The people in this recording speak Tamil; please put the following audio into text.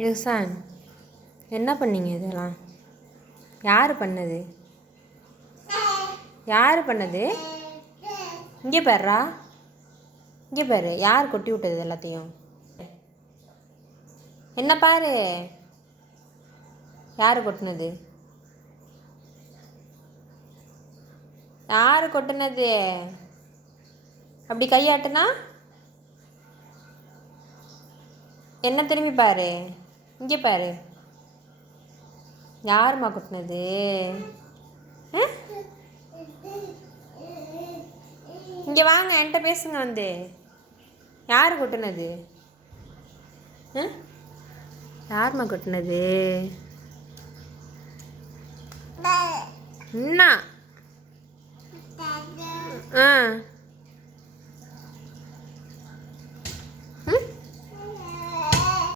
ரிசான், என்ன பண்ணீங்க இதெல்லாம்? யார் பண்ணது? யார் பண்ணது? இங்கே பாருடா, இங்கே பாரு. யார் கொட்டி விட்டது எல்லாத்தையும்? என்ன பாரு, யார் கொட்டினது? யார் கொட்டினது? அப்படி கையாட்டுனா என்ன? திரும்பி பாரு, இங்கே பாரு. யாரும்மா கொட்டினது? இங்கே வாங்க, என்கிட்ட பேசுங்க வந்து. யார் கொட்டினது? யாரும்மா கொட்டினது? என்ன? ஆ